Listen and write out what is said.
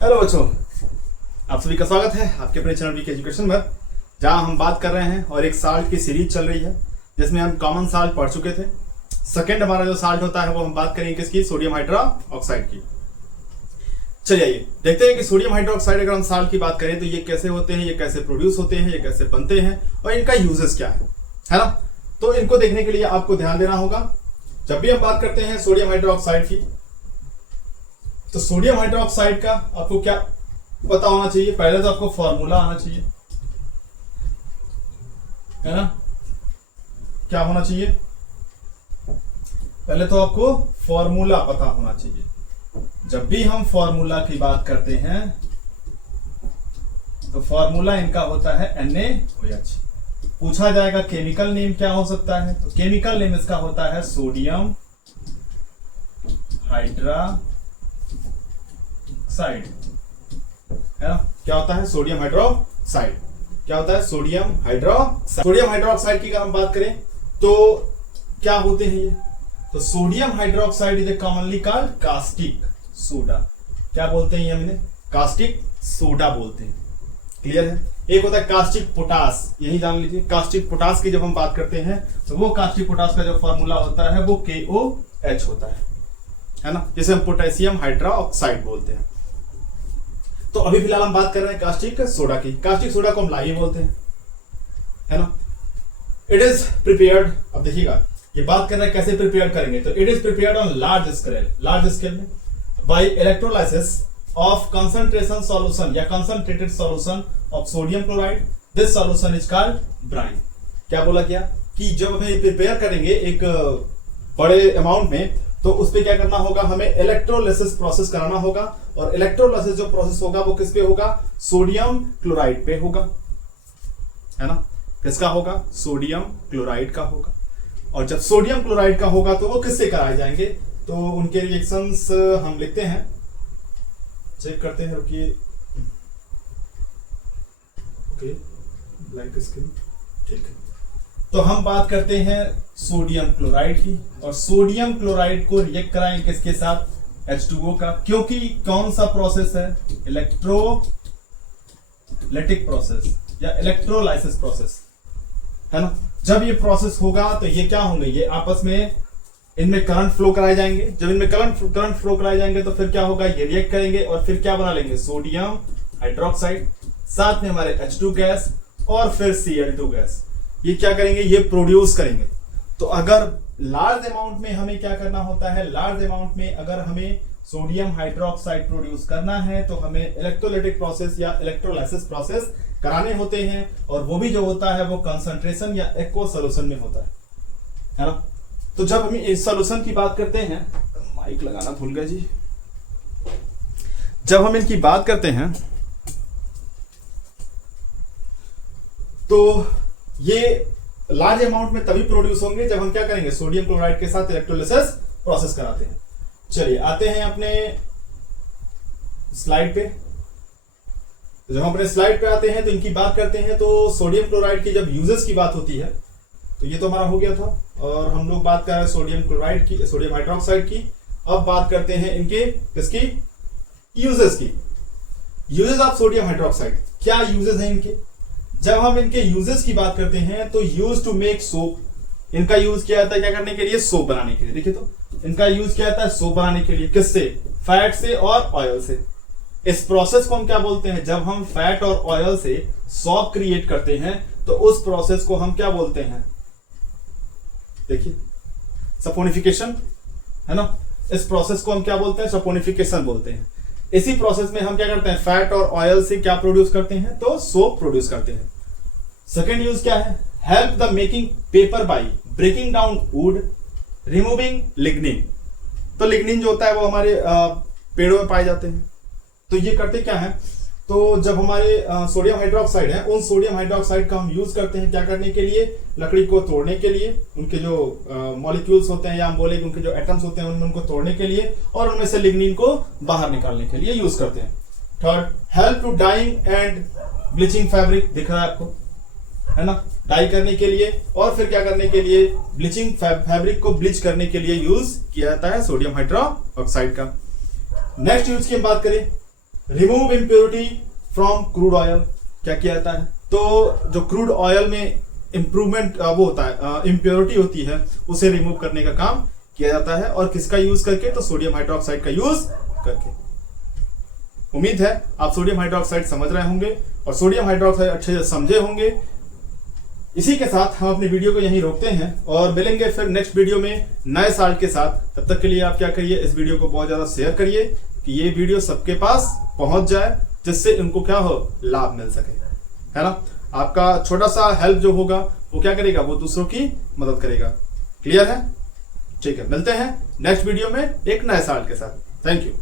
Hello बच्चों, आप सभी का स्वागत है आपके अपने चैनल वीके एजुकेशन में, जहां हम बात कर रहे हैं और एक साल्ट की सीरीज चल रही है जिसमें हम कॉमन साल्ट पढ़ चुके थे। सेकंड हमारा जो साल्ट होता है वो हम बात करेंगे किसकी, सोडियम हाइड्रोक्साइड की। चलिए आइए देखते हैं कि सोडियम हाइड्रोक्साइड अगर हम साल्ट की बात करें तो ये कैसे होते हैं, ये कैसे प्रोड्यूस होते हैं, ये कैसे बनते हैं और इनका यूजेस क्या है ना। तो इनको देखने के लिए आपको ध्यान देना होगा। जब भी हम बात करते हैं सोडियम हाइड्रोक्साइड की, तो सोडियम हाइड्रोक्साइड का आपको क्या पता होना चाहिए। पहले तो आपको फॉर्मूला आना चाहिए, है ना। क्या होना चाहिए, पहले तो आपको फॉर्मूला पता होना चाहिए। जब भी हम फॉर्मूला की बात करते हैं तो फॉर्मूला इनका होता है NaOH। पूछा जाएगा केमिकल नेम क्या हो सकता है, तो केमिकल नेम इसका होता है सोडियम हाइड्रोक्साइड, है ना। क्या होता है, सोडियम हाइड्रोक्साइड। क्या होता है, सोडियम हाइड्रोक्साइड। सोडियम हाइड्रोक्साइड की अगर हम बात करें तो क्या होते हैं ये, तो sodium hydroxide is a commonly called caustic soda. क्या बोलते हैं ये, हमने कास्टिक सोडा बोलते हैं। क्लियर है। एक होता है कास्टिक पोटास, यही जान लीजिए। कास्टिक पोटास की जब हम बात करते हैं तो वो कास्टिक पोटास का जो फॉर्मूला होता है वो KOH होता है ना, जिसे हम पोटेशियम हाइड्रोक्साइड बोलते हैं। तो अभी फिलहाल हम बात कर रहे हैं कास्टिक सोडा की। कास्टिक सोडा को हम लाई बोलते हैं, है ना। इट इज प्रिपेयर्ड, अब देखिएगा ये बात कर रहे हैं कैसे प्रिपेयर करेंगे, तो it is prepared on large scale में by electrolysis of concentration solution या concentrated solution of sodium chloride. This solution is called brine. क्या बोला गया कि जब हमें प्रिपेयर करेंगे एक बड़े अमाउंट में, तो उस पे क्या करना होगा, हमें इलेक्ट्रोलाइसिस प्रोसेस कराना होगा। और इलेक्ट्रोलाइसिस जो प्रोसेस होगा वो किस पे होगा, सोडियम क्लोराइड पे होगा, है ना। किसका होगा, सोडियम क्लोराइड का होगा। और जब सोडियम क्लोराइड का होगा तो वो किससे कराए जाएंगे, तो उनके रिएक्शंस हम लिखते हैं, चेक करते हैं, रुकिए। ओके, ब्लैंक स्क्रीन, ठीक है। तो हम बात करते हैं सोडियम क्लोराइड की, और सोडियम क्लोराइड को रिएक्ट कराएं किसके साथ, H2O का। क्योंकि कौन सा प्रोसेस है, इलेक्ट्रोलाइटिक प्रोसेस या इलेक्ट्रोलाइसिस प्रोसेस, है ना। जब ये प्रोसेस होगा तो ये क्या होंगे, ये आपस में इनमें करंट फ्लो कराए जाएंगे। जब इनमें करंट फ्लो कराए जाएंगे तो फिर क्या होगा, ये रिएक्ट करेंगे और फिर क्या बना लेंगे, सोडियम हाइड्रोक्साइड, साथ में हमारे H2 गैस और फिर Cl2 गैस। ये क्या करेंगे, ये प्रोड्यूस करेंगे। तो अगर लार्ज अमाउंट में हमें क्या करना होता है, लार्ज अमाउंट में अगर हमें सोडियम हाइड्रोक्साइड प्रोड्यूस करना है तो हमें इलेक्ट्रोलाइटिक प्रोसेस या इलेक्ट्रोलाइसिस प्रोसेस कराने होते हैं। और वो भी जो होता है वो कंसंट्रेशन या एक्वा सॉल्यूशन में होता है ना। तो जब हम इस सॉल्यूशन की बात करते हैं, माइक लगाना भूल गए जी। जब हम इनकी बात करते हैं तो ये लार्ज अमाउंट में तभी प्रोड्यूस होंगे जब हम क्या करेंगे, सोडियम क्लोराइड के साथ इलेक्ट्रोलाइसिस प्रोसेस कराते हैं। चलिए आते हैं अपने स्लाइड पे। जब हम अपने स्लाइड पे आते हैं तो इनकी बात करते हैं, तो सोडियम क्लोराइड की जब यूजेस की बात होती है तो ये तो हमारा हो गया था, और हम लोग बात कर रहे हैं सोडियम क्लोराइड की, सोडियम हाइड्रोक्साइड की। अब बात करते हैं इनके किसकी, यूजेस की। यूजेस ऑफ सोडियम हाइड्रोक्साइड, क्या यूजेस हैं इनके। जब हम इनके यूजेस की बात करते हैं तो यूज टू मेक सोप, इनका यूज किया जाता है क्या करने के लिए, सोप बनाने के लिए। देखिए तो इनका यूज किया जाता है सोप बनाने के लिए, किससे, फैट से और ऑयल से। इस प्रोसेस को हम क्या बोलते हैं, जब हम फैट और ऑयल से सोप क्रिएट करते हैं तो उस प्रोसेस को हम क्या बोलते हैं, देखिए सपोनिफिकेशन, है ना। इस प्रोसेस को हम क्या बोलते हैं, सपोनिफिकेशन बोलते हैं। इसी प्रोसेस में हम क्या करते हैं, फैट और ऑयल से क्या प्रोड्यूस करते हैं, तो सोप प्रोड्यूस करते हैं। सेकेंड यूज क्या है, help the making paper by breaking down wood, removing lignin. तो लिग्निन जो होता है वो हमारे पेड़ों में पाए जाते हैं। तो ये करते क्या है, तो जब हमारे सोडियम हाइड्रोक्साइड है, उन सोडियम हाइड्रोक्साइड का हम यूज करते हैं क्या करने के लिए, लकड़ी को तोड़ने के लिए, उनके जो मॉलिक्यूल्स होते हैं या हम बोले उनके जो एटम्स होते हैं उनको तोड़ने के लिए, और उनमें से लिग्निन को बाहर निकालने के लिए यूज करते हैं। Third, help to dyeing and bleaching fabric, दिख रहा है आपको, है ना, डाई करने के लिए और फिर क्या करने के लिए, ब्लीचिंग फैब्रिक को ब्लीच करने के लिए यूज किया जाता है सोडियम हाइड्रोक्साइड का। नेक्स्ट यूज की हम बात करें remove impurity from crude oil. क्या किया जाता है? तो जो क्रूड ऑयल में इंप्रूवमेंट वो होता है, इम्प्योरिटी होती है, उसे रिमूव करने का काम किया जाता है। और किसका यूज करके? तो सोडियम हाइड्रोक्साइड का यूज करके। उम्मीद है आप सोडियम हाइड्रोक्साइड समझ रहे होंगे और सोडियम हाइड्रोक्साइड अच्छे से समझे होंगे। इसी के साथ हम अपनी वीडियो को यहीं रोकते हैं और मिलेंगे फिर नेक्स्ट वीडियो में नए साल के साथ। तब तक के लिए आप क्या करिए, इस वीडियो को बहुत ज्यादा शेयर करिए कि ये वीडियो सबके पास पहुंच जाए, जिससे इनको क्या हो, लाभ मिल सके, है ना। आपका छोटा सा हेल्प जो होगा वो क्या करेगा, वो दूसरों की मदद करेगा। क्लियर है? ठीक है, मिलते हैं नेक्स्ट वीडियो में एक नए साल के साथ। Thank you.